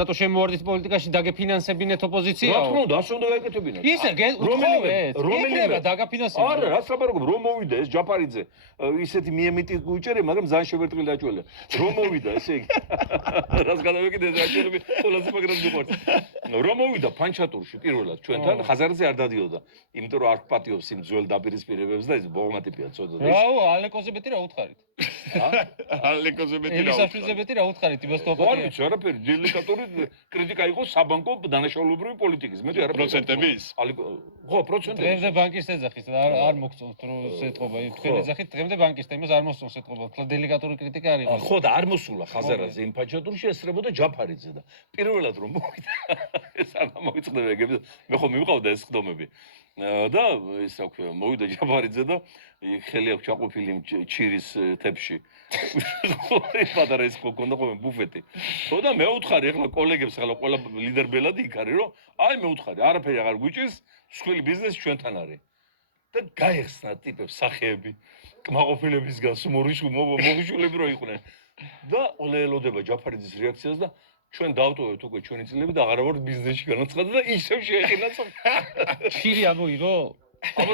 რატო შემოვარდით პოლიტიკაში დაგეფინანსებინეთ ოპოზიცია? რა თქმა უნდა, ასე უნდა გაეკეთებინათ. ისე რომელიმე დაგაფინანსებინეთ. არა, რაც ლაპარაკობ, რომ მოვიდა ეს ჯაფარიძე, ისეთი მიემიტი გუჭერი, მაგრამ ძალიან შევერტყილი დაჭველა. რომ მოვიდა, ესე იგი. რაც გადავეკიდე ეს რაჭელები, ყველაზე მაგრად მიყვარს. რომ მოვიდა ფანჩატურში პირველად ჩვენთან, ხაზარაძე არ დადიოდა. იმიტომ რომ არ პატიობს იმ ძველ დაპირისპირებებს და ის ბოლმა ტიპია ცოტა. რაო, ალეკოზე მეტი რა უთხარით? ალეკოზე მეტი რა ელისაშვილზე მეტი რა უთხარით იმას არ თოპატია? ვიცი, არაფერი, დელიკატური კრიტიკა იყო საბანკო დანაშაულებრივი პოლიტიკის. მეტი არაფერი. პროცენტების? ხო, პროცენტები. დღემდე ბანკის ეძახის არ მოგწონთ რომ ეთყობა. თქვენ ეძახით დღემდე ბანკის თემას არ მოსწონს ეთყობა. თქო დელიკატური კრიტიკა არ იყო. ხო და არ მოსულა ხაზარაძე იმ ფანჩატურში ესწრებოდა ჯაფარიძე და პირველად რომ მოვიდა ეს არ მოიწდება ეგები მე ხომ მივყავდა ეს ხდომები და ის რა ქვია მოვიდა ჯაფარიძე და ხელი აქვს ჩაყოფილი ჩირის თებში პატარა ის ხო ქონდა ხოლმე ბუფეტი ხო და მე უთხარი ახლა კოლეგებს ახლა ყველა ლიდერ ბელადი იქ არის რომ აი მე უთხარი არაფერი აღარ გვიჭირს მსხვილი ბიზნესი ჩვენთან არის და გაიხსნა ტიპებს სახეები კმაყოფილებისგან მოგიშულები რო იყვნენ და ყველა ელოდება ჯაფარიძის რეაქციას და ჩვენ დავტოვებთ უკვე ჩვენი წილები და აღარ ვართ ბიზნესში განაცხადა და ისევ შეეყინა ჩირი ამოიღო? აბა